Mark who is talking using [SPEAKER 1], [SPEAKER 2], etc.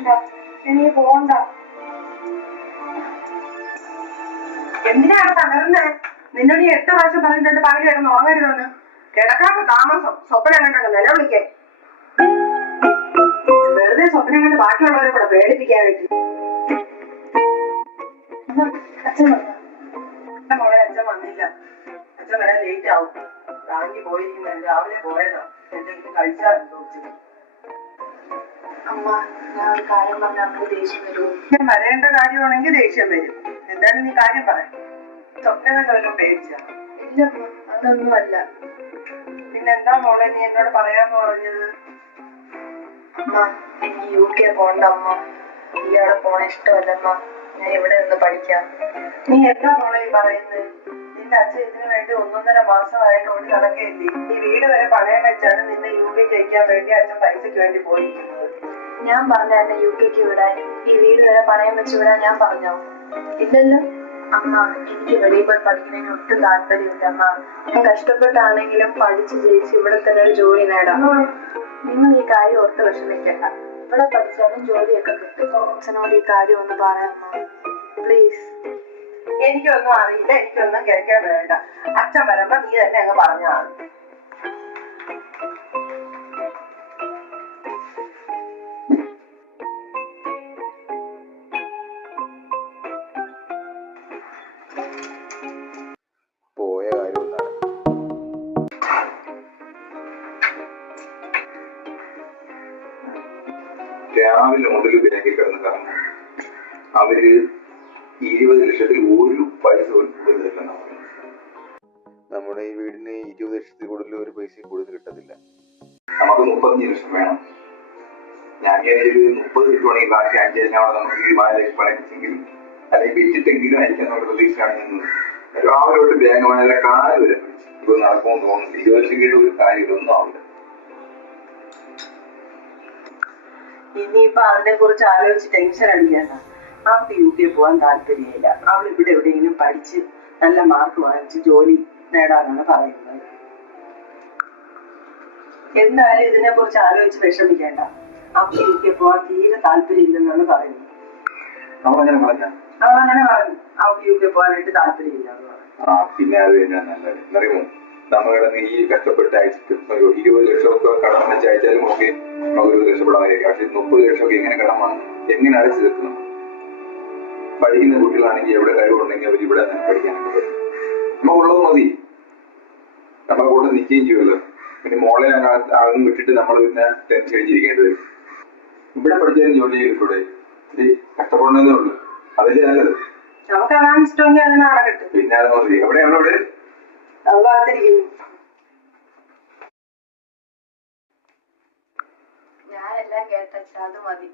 [SPEAKER 1] ഇല്ല ഇനി പോണ്ട. എന്തിനാണ് തളർന്നേ നിന്നോട് ഈ എട്ട് പ്രാവശ്യം പറഞ്ഞിട്ടുണ്ട് പകൽ കിടന്ന് ഉറങ്ങരുതെന്ന്. കിടക്കാത്ത താമസം സ്വപ്നം കണ്ടങ്ങ് നിലവിളിക്കേ. വെറുതെ സ്വപ്നം കണ്ട് ബാക്കിയുള്ളവരെ കൂടെ പേടിപ്പിക്കാനായിട്ട്.
[SPEAKER 2] അച്ഛൻ?
[SPEAKER 1] മോളെ അച്ഛൻ വന്നില്ല. അച്ഛൻ വരാൻ ലേറ്റ് ആവും. ബാങ്കിൽ പോയിരിക്കുന്നത് രാവിലെ പോയതാ. എന്തെങ്കിലും കഴിച്ചാൽ ചോദിച്ചത്
[SPEAKER 2] അമ്മ ഞാൻ ഒരു കാര്യം പറഞ്ഞ അമ്മ ദേഷ്യം വരുമോ
[SPEAKER 1] ഞാൻ വരേണ്ട കാര്യമാണെങ്കിൽ ദേഷ്യം വരും. എന്തായാലും നീ കാര്യം പറ. സ്വപ്നം കണ്ടവല്ലോ പേടിച്ച?
[SPEAKER 2] ഇല്ല അമ്മ അതൊന്നും അല്ല.
[SPEAKER 1] പിന്നെ എന്താ മോളെ നീ എന്നോട് പറയാന്ന് പറഞ്ഞത്?
[SPEAKER 2] അമ്മ എനിക്ക് യു കെ പോണ്ട അമ്മ. എനിക്ക് അവിടെ പോണ ഇഷ്ടമല്ലമ്മ ഞാൻ ഇവിടെ നിന്ന് പഠിക്കാം?
[SPEAKER 1] നീ എന്താ മോളെ ഈ പറയുന്നത് നിന്റെ അച്ഛൻ ഇതിനു വേണ്ടി ഒന്നൊന്നര മാസമായിട്ട് ഓടി നടക്കുകയില്ലേ ഈ വീട് വരെ പണയം വെച്ചാണ് നിന്നെ യു കെ ജയിക്കാൻ വേണ്ടി അച്ഛൻ പൈസക്ക് വേണ്ടി പോയിരിക്കുന്നത്.
[SPEAKER 2] ഞാൻ പറഞ്ഞ എന്നെ യു കെക്ക് വിടാൻ ഈ വീട് വരെ പണയം വെച്ച് വിടാൻ ഞാൻ പറഞ്ഞോ? ഇല്ലല്ലോ. അമ്മ എനിക്ക് വെളിയിൽ പോയി പഠിക്കുന്നതിന് ഒട്ടും താല്പര്യമില്ല അമ്മ. ഞാൻ കഷ്ടപ്പെട്ടാണെങ്കിലും പഠിച്ച് ജയിച്ച് ഇവിടെ തന്നെ ഒരു ജോലി നേടാം. നിങ്ങൾ ഈ കാര്യം ഓർത്ത് വിഷമിക്കണ്ട. ഇവിടെ പഠിച്ചാലും ജോലിയൊക്കെ കിട്ടും. അച്ഛനോട് ഈ കാര്യം ഒന്ന് പറയാം പ്ലീസ്
[SPEAKER 1] എനിക്കൊന്നും അറിയില്ല. എനിക്കൊന്നും കേൾക്കാൻ വേണ്ട. അച്ഛൻ വരുമ്പോ നീ തന്നെ അങ്ങ് പറഞ്ഞാ മതി.
[SPEAKER 3] രാവിലെ മുതൽ ബാങ്കിൽ കിടന്ന് കറങ്ങും. അവർ ഇരുപത് ലക്ഷത്തിൽ ഒരു പൈസ കൂടുതലെന്നാണ് നമ്മുടെ ഈ വീടിന് ഇരുപത് ലക്ഷത്തിൽ കൂടുതൽ ഒരു പൈസ കൂടുതൽ കിട്ടത്തില്ല. നമുക്ക് മുപ്പത്തഞ്ച് ലക്ഷം വേണം. ഞാൻ ഒരു മുപ്പത് കിട്ടുവാണെങ്കിൽ ബാക്കി അഞ്ചിനാണ് നമുക്ക് ഈ മാലയ്ക്ക് പണിച്ചെങ്കിലും അല്ലെങ്കിൽ വിറ്റിട്ടെങ്കിലും അയക്കാൻ നമ്മുടെ പ്രതീക്ഷയാണ് നിന്നത് രാവിലെ തൊട്ട് ബാങ്ക് മാനേജറെ കാര്യം വരെ ഇപ്പൊ നടക്കുമെന്ന് തോന്നുന്നു ഇരുപത് ലക്ഷം കീഴിൽ ഒരു കാര്യമില്ല. ആവില്ല.
[SPEAKER 1] ഇനിയിപ്പൊ അതിനെ കുറിച്ച് ആലോചിച്ച് ടെൻഷൻ അടിക്കണ്ട അവൾക്ക് യു കെ പോകാൻ താല്പര്യമില്ല. അവൾ ഇവിടെ എവിടെയെങ്കിലും പഠിച്ച് നല്ല മാർക്ക് വാങ്ങിച്ച് ജോലി നേടാനാണ് പറയുന്നത്. എന്തായാലും ഇതിനെ കുറിച്ച് ആലോചിച്ച് വിഷമിക്കേണ്ട. അവൾക്ക് യു കെ പോകാൻ തീരെ താല്പര്യമില്ലെന്നാണ് പറയുന്നത്.
[SPEAKER 3] അവളങ്ങനെ പറഞ്ഞു?
[SPEAKER 1] അവൾ അങ്ങനെ പറഞ്ഞു. അവൾക്ക് യു കെ പോകാനായിട്ട് താല്പര്യമില്ല
[SPEAKER 3] പിന്നെ അത് തന്നെ നല്ലത്. എന്നറിയുമോ നമ്മൾ കിടന്ന് ഈ കഷ്ടപ്പെട്ട് അയച്ചിട്ട് ഒരു ഇരുപത് ലക്ഷമൊക്കെ കടം വെച്ച് അയച്ചാലും ഒക്കെ നമുക്ക് ഒരു രക്ഷപ്പെടാമായിരിക്കും. പക്ഷെ മുപ്പത് ലക്ഷമൊക്കെ എങ്ങനെ കടം വാങ്ങും എങ്ങനെ അടച്ചു തീർക്കണം പഠിക്കുന്ന കുട്ടികളാണെങ്കിൽ എവിടെ കഴിവുണ്ടെങ്കിൽ അവർ ഇവിടെ തന്നെ പഠിക്കാനൊക്കെ പറ്റും. നമുക്കുള്ളത് മതി. നമ്മളെ കൂടെ നിൽക്കുകയും ചെയ്യുമല്ലോ. പിന്നെ മോളെ അക- വിട്ടിട്ട് നമ്മൾ പിന്നെ ടെൻഷൻ അടിച്ചിരിക്കേണ്ടി വരും. ഇവിടെ പഠിച്ചാലും ജോലി ചെയ്തിട്ടൂടെ? കഷ്ടപ്പെടണമെന്നേ ഉള്ളൂ. അതല്ലേ നല്ലത്. പിന്നെ അത് മതി എവിടെ എവിടെ
[SPEAKER 1] എല്ലാം
[SPEAKER 2] ഞാനെല്ലാം കേട്ട അത് മതി.